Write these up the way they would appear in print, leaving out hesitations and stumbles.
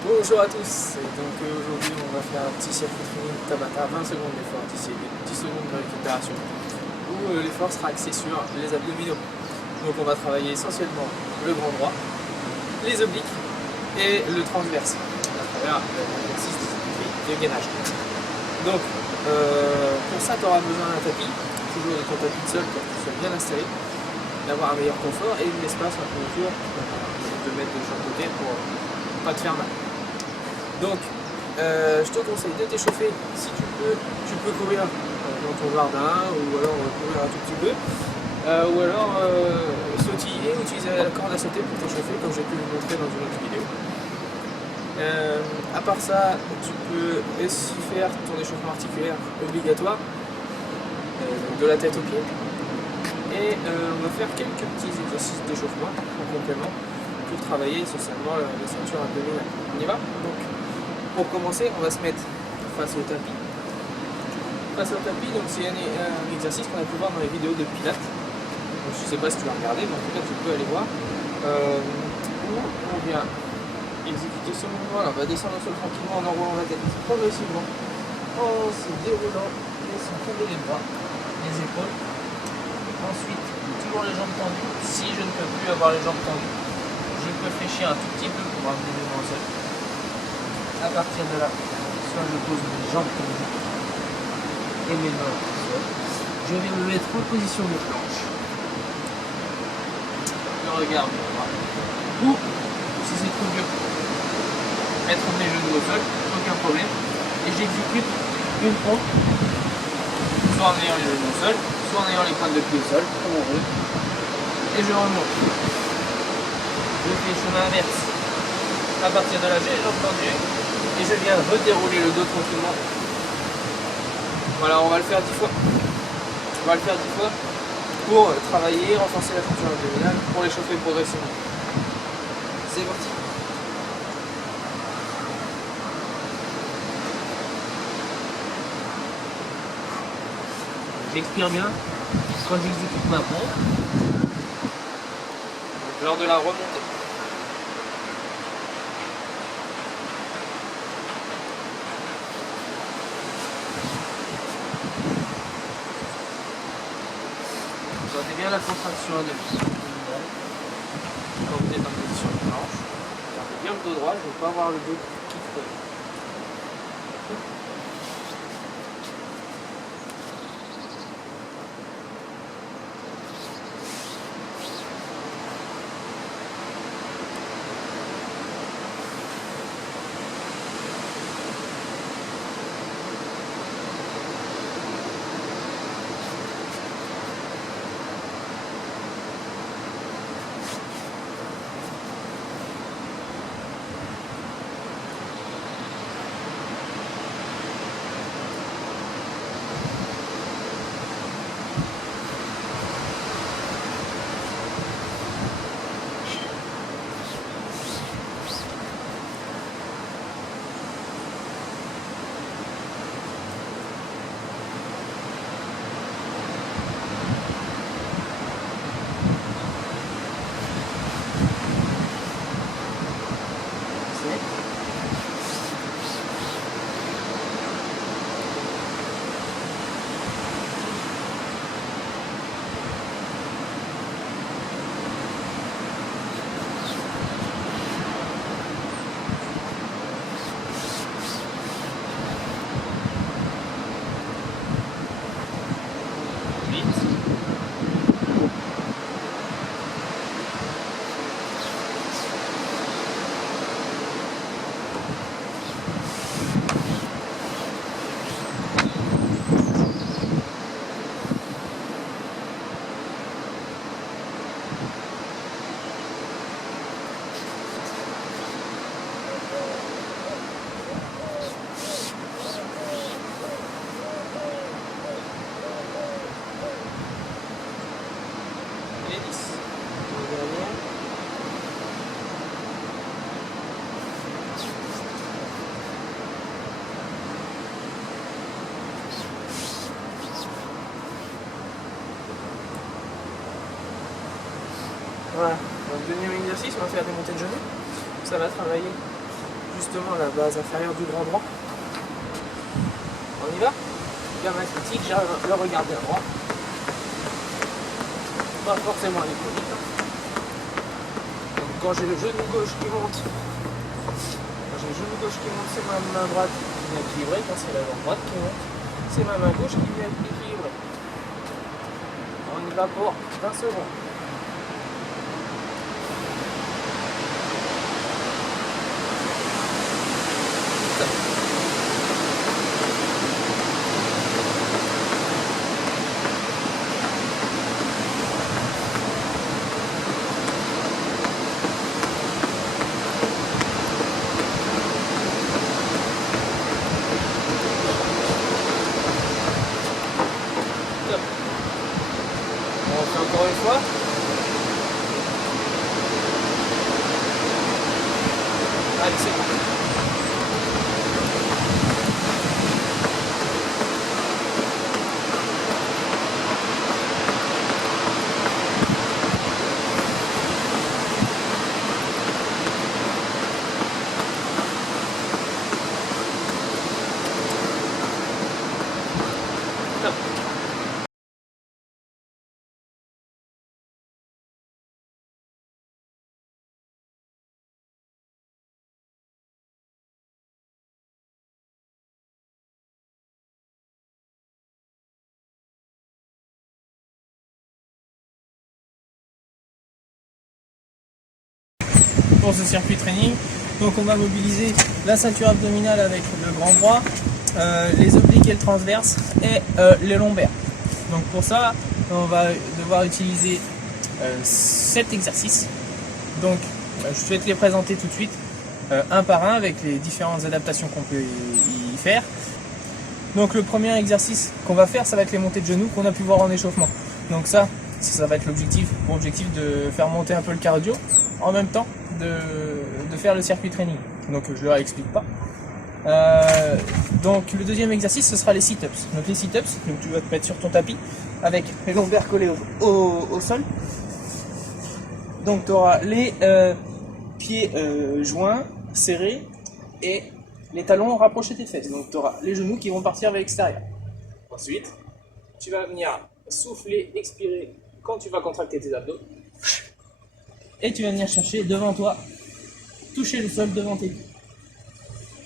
Bonjour à tous, donc aujourd'hui on va faire un petit circuit training Tabata, 20 secondes d'effort, 10 secondes de récupération, où l'effort sera axé sur les abdominaux. Donc on va travailler essentiellement le grand droit, les obliques et le transverse, à travers l'exercice de gainage. Donc pour ça tu auras besoin d'un tapis, toujours de ton tapis de sol pour que tu sois bien installé, d'avoir un meilleur confort et une espace un peu autour, de mettre de chaque côté pour pas te faire mal. Donc, je te conseille de t'échauffer si tu peux courir dans ton jardin ou alors courir un tout petit peu, ou alors sautiller, utiliser la corde à sauter pour t'échauffer comme j'ai pu le montrer dans une autre vidéo. À part ça, tu peux aussi faire ton échauffement articulaire obligatoire, de la tête aux pieds. Et on va faire quelques petits exercices d'échauffement en complément pour travailler essentiellement la ceinture abdominale. On y va? Donc, pour commencer, on va se mettre face au tapis. Face au tapis, donc c'est un exercice qu'on a pu voir dans les vidéos de Pilates. Donc, je ne sais pas si tu l'as regardé, mais en tout cas tu peux aller voir. Où on vient exécuter ce mouvement. Voilà, on va descendre au sol tranquillement en enroulant la tête progressivement, en se déroulant, laissant tomber les bras, les épaules. Ensuite, toujours les jambes tendues. Si je ne peux plus avoir les jambes tendues, je peux fléchir un tout petit peu pour ramener les mains au sol. À partir de là, soit je pose mes jambes tendues et mes mains au sol. Je vais me mettre en position de planche. Je regarde mon bras. Ou, si c'est trop dur, mettre mes genoux au sol, aucun problème. Et j'exécute une pompe, soit en ayant les genoux au sol, soit en ayant les pointes de pied au sol, comme on veut. Et je remonte. Je fais chemin inverse. À partir de là, j'ai les jambes tendues. Et je viens redérouler le dos tranquillement. Voilà, on va le faire 10 fois. On va le faire 10 fois pour travailler, renforcer la ceinture abdominale, pour l'échauffer progressivement. C'est parti. J'expire bien quand j'exécute ma pompe. Lors de la remontée. Sentez bien la contraction abdominale. Quand vous êtes en position de planche, gardez bien le dos droit, je ne veux pas avoir le dos qui creuse. Voilà, donc deuxième exercice, on va faire des montées de genoux. Ça va travailler justement la base inférieure du grand droit. On y va? Gamme athlétique, j'ai le regard bien droit. Pas forcément les chroniques. Donc quand j'ai le genou gauche qui monte, c'est ma main droite qui vient équilibrer. Quand c'est la jambe droite qui monte, c'est ma main gauche qui vient équilibrer. On y va pour 20 secondes. On fait encore une fois. Allez, c'est bon. Top. Pour ce circuit training, donc on va mobiliser la ceinture abdominale avec le grand bras, les obliques et le transverse et les lombaires. Donc pour ça, on va devoir utiliser 7 exercices. Donc je vais te les présenter tout de suite, un par un, avec les différentes adaptations qu'on peut y faire. Donc le premier exercice qu'on va faire, ça va être les montées de genoux qu'on a pu voir en échauffement. Donc ça va être l'objectif, pour objectif de faire monter un peu le cardio, en même temps de faire le circuit training. Donc je leur explique pas. Donc le deuxième exercice, ce sera les sit-ups. Donc les sit-ups, donc tu vas te mettre sur ton tapis avec les lombaires collés au sol. Donc tu auras les pieds joints, serrés, et les talons rapprochés des fesses. Donc tu auras les genoux qui vont partir vers l'extérieur. Ensuite, tu vas venir souffler, expirer quand tu vas contracter tes abdos. Et tu vas venir chercher devant toi, toucher le sol devant tes pieds.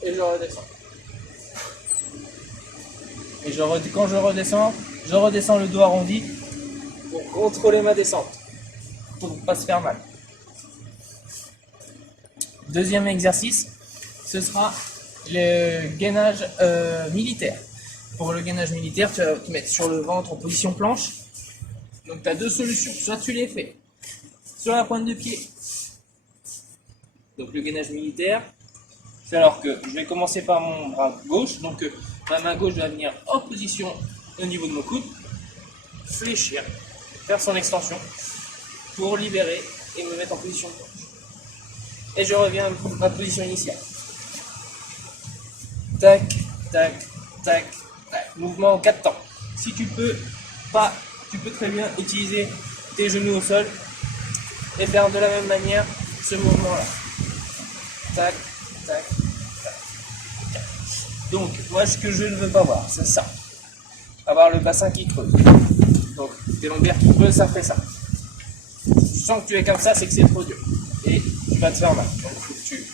Et je redescends. Et quand je redescends le dos arrondi pour contrôler ma descente, pour ne pas se faire mal. Deuxième exercice, ce sera le gainage militaire. Pour le gainage militaire, tu vas te mettre sur le ventre en position planche. Donc tu as deux solutions, soit tu les fais sur la pointe de pied. Donc le gainage militaire, c'est alors que je vais commencer par mon bras gauche. Donc ma main gauche va venir en position au niveau de mon coude, fléchir, faire son extension pour libérer et me mettre en position planche. Et je reviens à ma position initiale. Tac, tac, tac, tac. Mouvement en 4 temps. Si tu peux pas, tu peux très bien utiliser tes genoux au sol et faire de la même manière ce mouvement-là. Tac, tac, tac, tac. Donc, moi, ce que je ne veux pas voir, c'est ça. Avoir le bassin qui creuse. Donc, tes lombaires qui creusent, ça fait ça. Tu sens que tu es comme ça, c'est que c'est trop dur. Et tu vas te faire mal. Donc, faut que tu...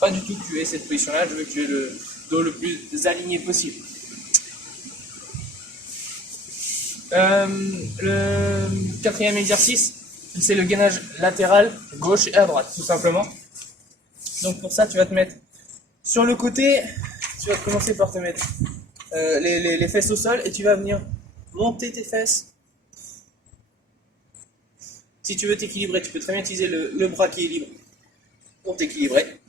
pas du tout que tu aies cette position-là. Je veux que tu aies le dos le plus aligné possible. Le quatrième exercice, c'est le gainage latéral, gauche et à droite, tout simplement. Donc pour ça, tu vas te mettre sur le côté, tu vas commencer par te mettre les fesses au sol et tu vas venir monter tes fesses. Si tu veux t'équilibrer, tu peux très bien utiliser le bras qui est libre pour t'équilibrer.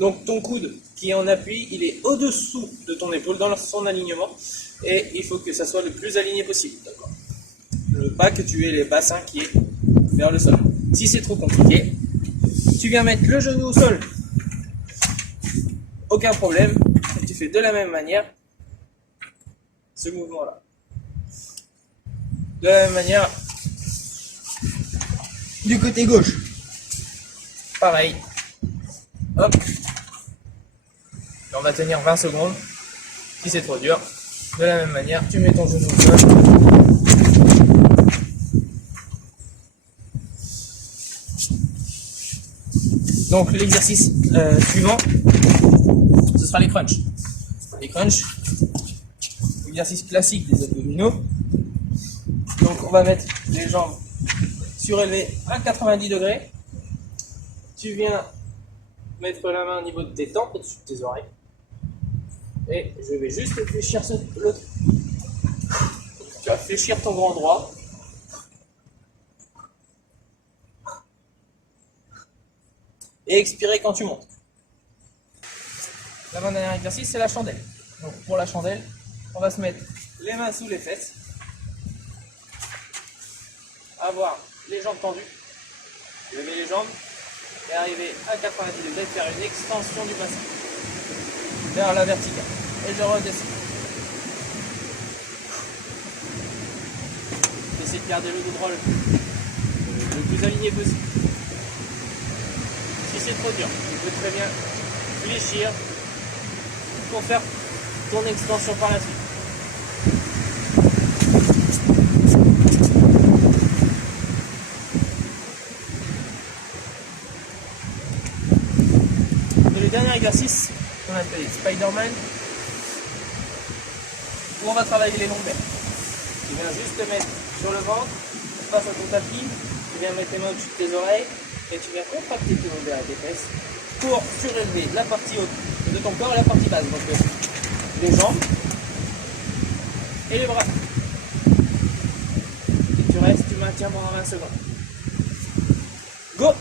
Donc ton coude qui est en appui, il est au-dessous de ton épaule dans son alignement et il faut que ça soit le plus aligné possible. D'accord. Je ne veux pas que tu aies les bassins qui est vers le sol. Si c'est trop compliqué, tu viens mettre le genou au sol. Aucun problème. Et tu fais de la même manière ce mouvement-là. De la même manière du côté gauche. Pareil. Hop. on va tenir 20 secondes. Si c'est trop dur, de la même manière, tu mets ton genou au sol. Donc l'exercice suivant, ce sera les crunchs. Les crunchs, exercice classique des abdominaux. Donc on va mettre les jambes surélevées à 90 degrés. Tu viens mettre la main au niveau de tes tempes, au-dessus de tes oreilles. Et je vais juste fléchir l'autre. Tu vas fléchir ton grand droit. Et expirer quand tu montes. L'avant-dernier exercice, c'est la chandelle. Donc pour la chandelle, on va se mettre les mains sous les fesses. Avoir les jambes tendues. Lever les jambes et arriver à 90 degrés, faire une extension du bassin vers la verticale. Et je redescends. J'essaie de garder le dos droit le plus aligné possible. Si c'est trop dur, tu peux très bien fléchir pour faire ton extension par la suite. Et le dernier exercice, qu'on appelle Spider-Man, où on va travailler les lombaires. Tu viens juste te mettre sur le ventre, face à ton tapis, tu viens mettre tes mains au-dessus de tes oreilles et tu viens contracter tes lombaires et tes fesses pour surélever la partie haute de ton corps et la partie basse, donc les jambes et les bras. Et tu restes, tu maintiens pendant 20 secondes. Go!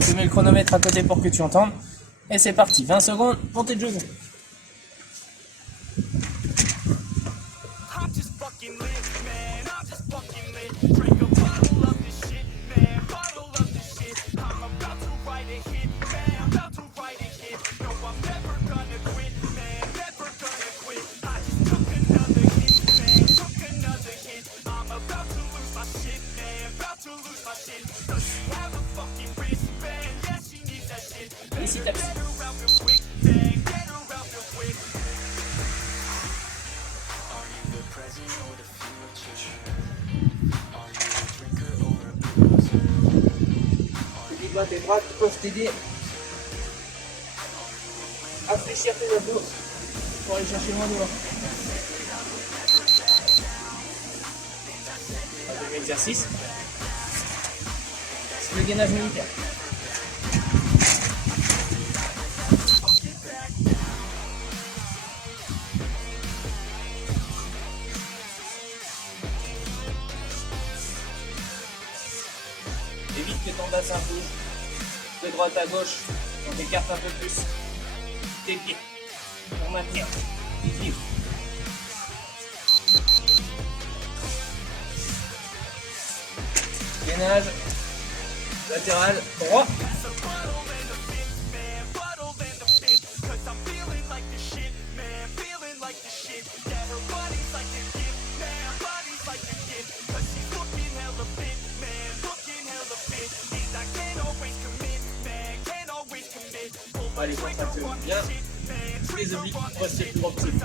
Je mets le chronomètre à côté pour que tu entendes. Et c'est parti, 20 secondes pour tes genoux. Félicitations. Les bras, tes bras peuvent t'aider à fléchir tes abdos pour aller chercher loin devant. Deuxième exercice, c'est le gainage militaire. Évite que ton bassin bouge de droite à gauche, on écarte un peu plus tes pieds pour maintenir l'équilibre. Gainage latéral droit. On va les contracter bien. Tous les obliques rester plus gros possible. De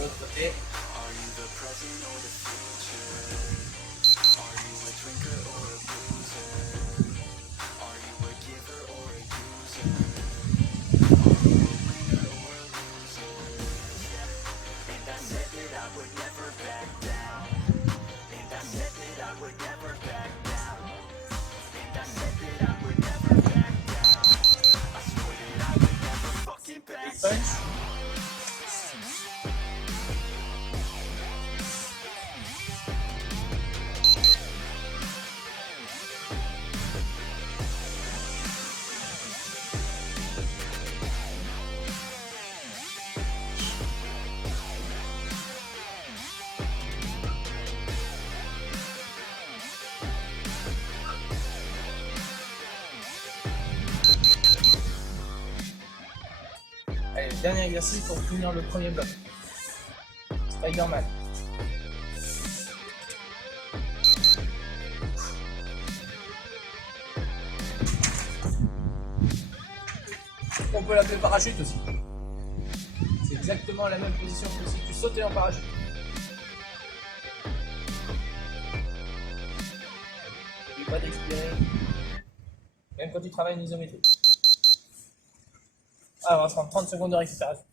l'autre côté. Punch. Allez, dernier exercice pour finir le premier bloc. Spider-Man. On peut l'appeler parachute aussi. C'est exactement la même position que si tu sautais en parachute. N'oublie pas d'expirer. Même quand tu travailles en isométrie. Ah, on va se prendre 30 secondes de récupération.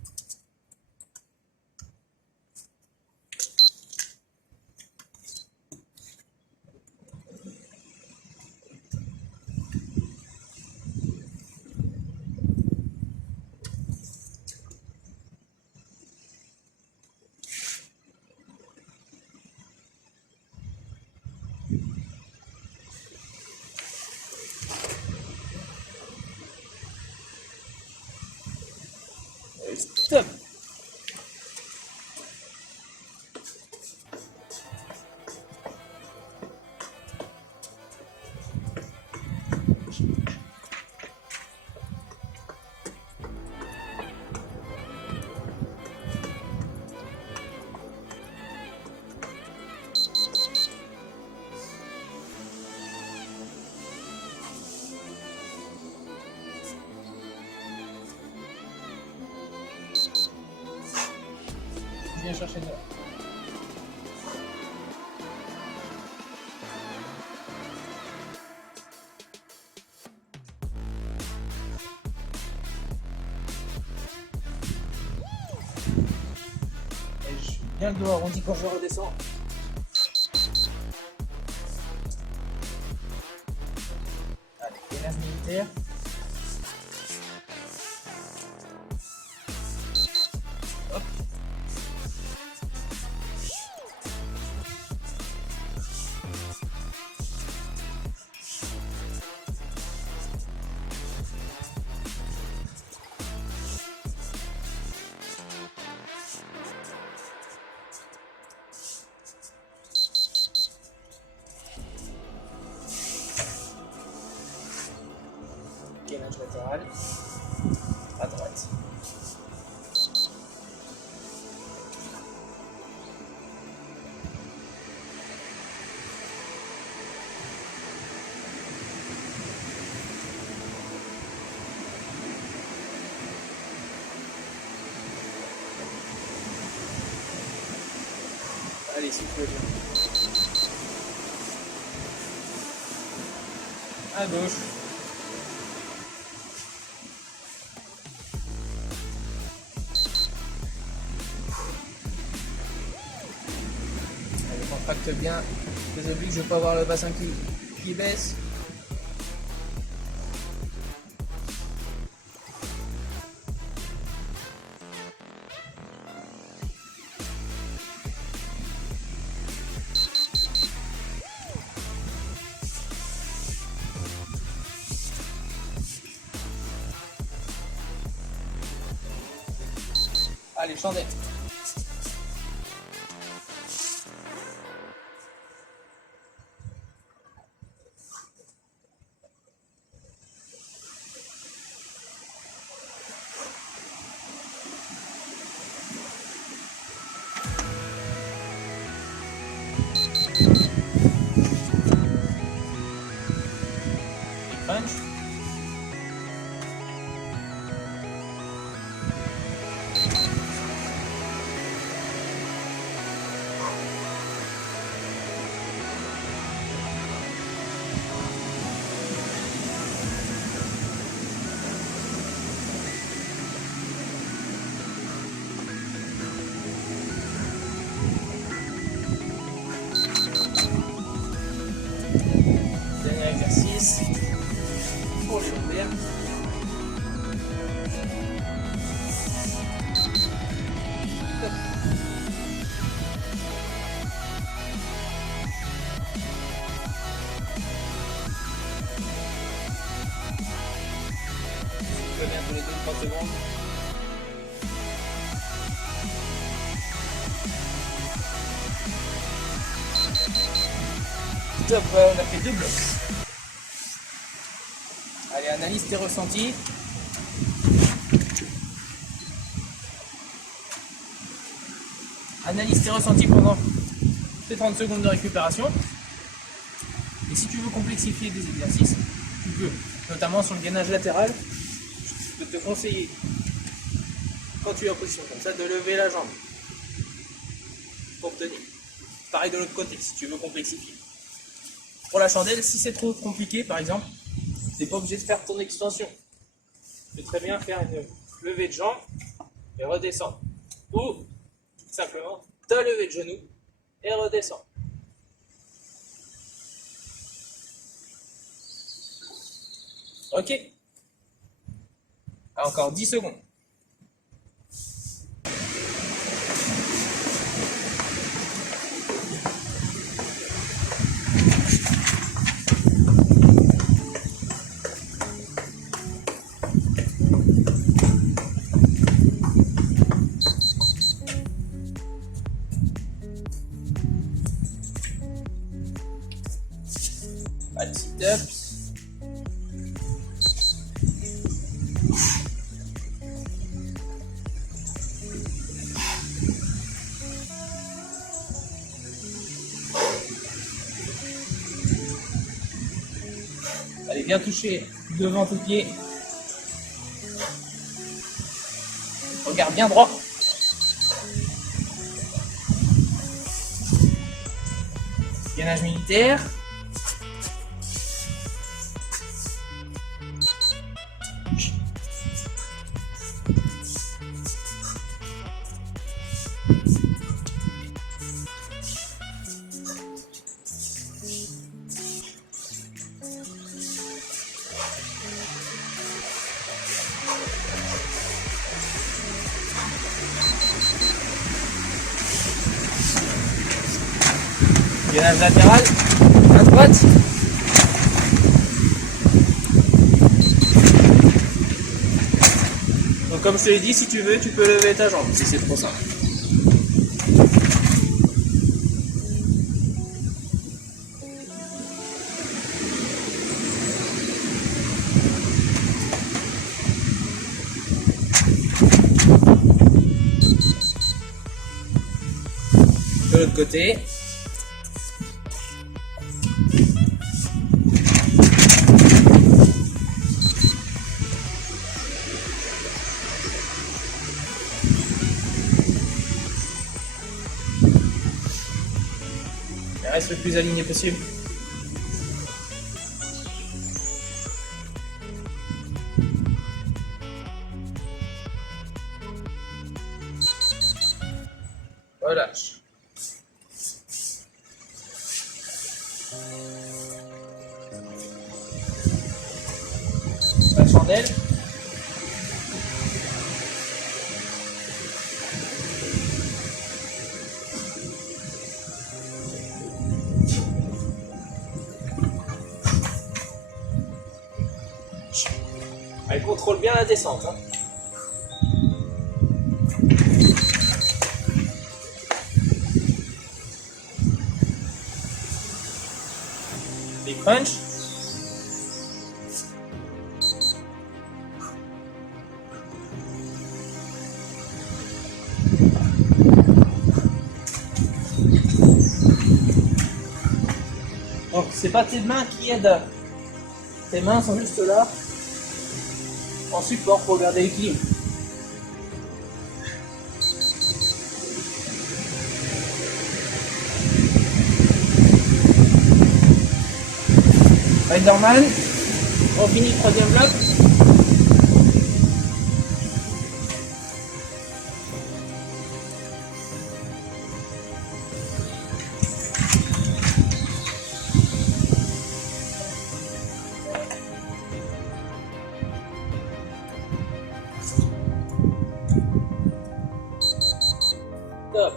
Stop. Je viens chercher de là. Et je suis bien le dos arrondi quand je redescends. Allez, gainage militaire. Hop. Gainage latéral. À droite. Allez, souffle bien. À gauche. Allez, contracte bien les obliques, je peux avoir le bassin qui baisse. Allez, chandelle. Crunch. Dernier exercice pour les lombaires. Je viens tous les 2-3 secondes. Top, on a fait 2 blocs. Allez, analyse tes ressentis. analyse tes ressentis pendant tes 30 secondes de récupération. Et si tu veux complexifier des exercices, tu peux, notamment sur le gainage latéral, je peux te conseiller, quand tu es en position comme ça, de lever la jambe pour tenir. Pareil de l'autre côté, si tu veux complexifier. Pour la chandelle, si c'est trop compliqué, par exemple, tu n'es pas obligé de faire ton extension. Tu peux très bien faire une levée de jambe et redescendre. Ou simplement te lever de genou et redescendre. Ok. Encore 10 secondes. Allez, sit-ups. Allez, bien toucher devant tes pieds. Regarde bien droit. Gainage militaire. Gainage latéral, à droite. Donc comme je te l'ai dit, si tu veux, tu peux lever ta jambe, si c'est trop simple. De l'autre côté. Et reste le plus aligné possible. Relâche. La chandelle. Elle contrôle bien la descente. Hein. Les crunchs. Donc c'est pas tes mains qui aident. Tes mains sont juste là en support pour garder l'équilibre. Spider-Man, on finit le troisième bloc. Top.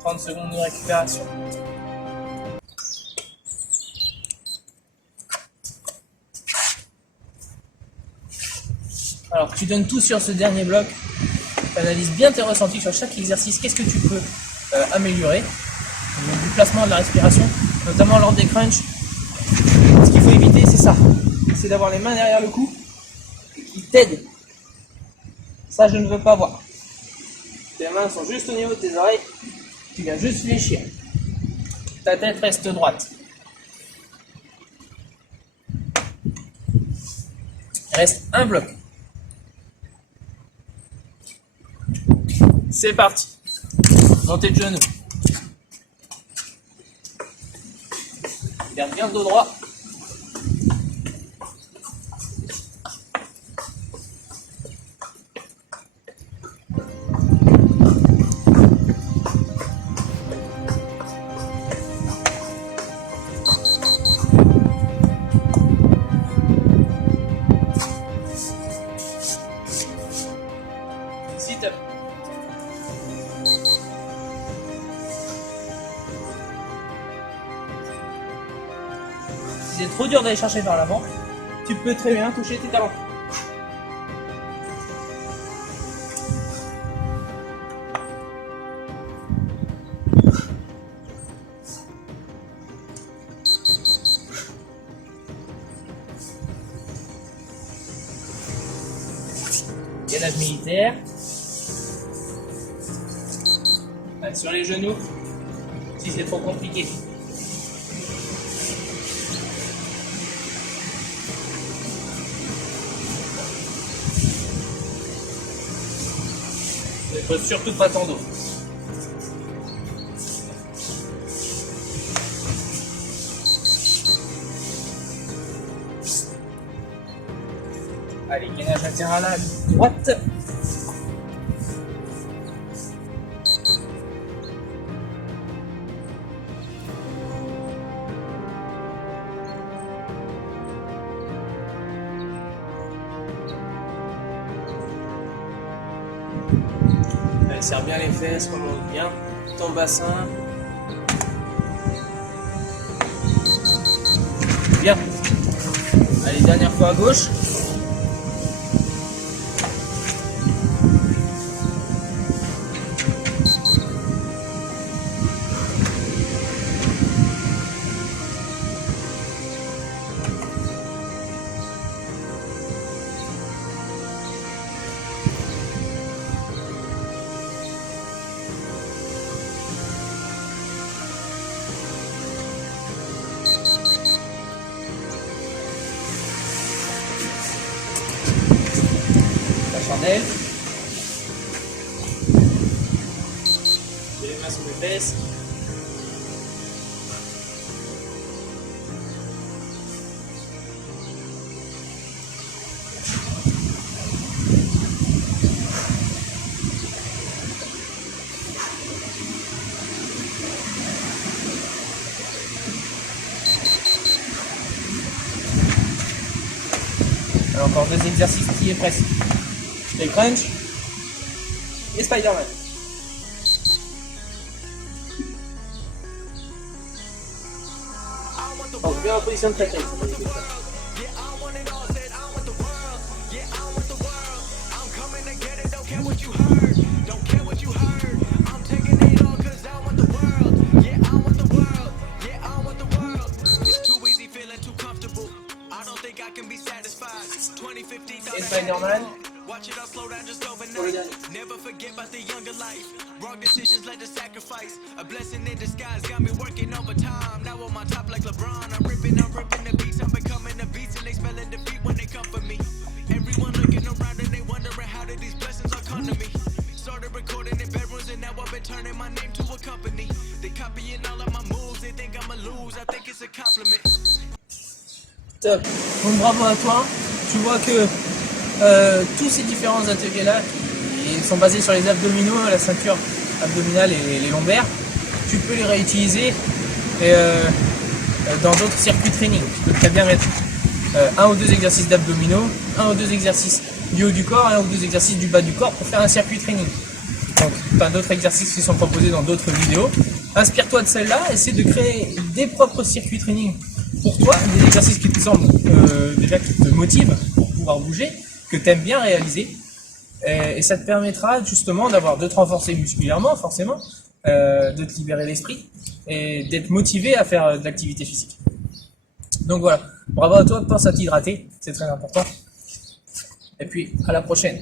30 secondes de récupération. Alors, tu donnes tout sur ce dernier bloc. Tu analyses bien tes ressentis sur chaque exercice. Qu'est-ce que tu peux améliorer au niveau du placement de la respiration, notamment lors des crunchs. Ce qu'il faut éviter, c'est ça. C'est d'avoir les mains derrière le cou et qui t'aident. Ça, je ne veux pas voir. Tes tes mains sont juste au niveau de tes oreilles. Tu viens juste fléchir. Ta tête reste droite. Il reste un bloc. C'est parti. Montez de genoux. Garde bien le dos droit. Sit-up. Si c'est trop dur d'aller chercher par l'avant, tu peux très bien toucher tes talons. Gainage militaire. Allez, sur les genoux, si c'est trop compliqué. Ne creuse surtout pas ton dos. Allez, gainage latéral à droite. Allez, serre bien les fesses, remonte bien ton bassin. Bien. Allez, dernière fois à gauche. Chandelle. J'ai les mains sur mes fesses. Alors encore 2 exercices qui est presque. Les crunch et Spider-Man. Donc bien en position de plaquette. Et Spider-Man. Pour le dernier. Never forget about the younger life. Wrong decisions led to sacrifice. A blessing in disguise got me working overtime. Now on my top like LeBron. I'm ripping the beats. I'm becoming the beats and they smelling defeat when they come for me. Everyone looking around and they wondering how did these blessings all come to me. Started recording in bedrooms and now I've been turning my name to a company. They copying all of my moves. They think I'ma lose. I think it's a compliment. Top. Donc bravo à toi. Tu vois que tous ces différents ateliers-là, ils sont basés sur les abdominaux, la ceinture abdominale et les lombaires. Tu peux les réutiliser dans d'autres circuits training. Tu peux très bien mettre 1 ou 2 exercices d'abdominaux, 1 ou 2 exercices du haut du corps, 1 ou 2 exercices du bas du corps pour faire un circuit training. Donc, tu as d'autres exercices qui sont proposés dans d'autres vidéos. Inspire-toi de celle-là, essaie de créer des propres circuits training pour toi, des exercices qui te semblent déjà qui te motivent pour pouvoir bouger, que tu aimes bien réaliser, et ça te permettra justement de te renforcer musculairement forcément, de te libérer l'esprit et d'être motivé à faire de l'activité physique. Donc voilà, bravo à toi, pense à t'hydrater, c'est très important, et puis à la prochaine.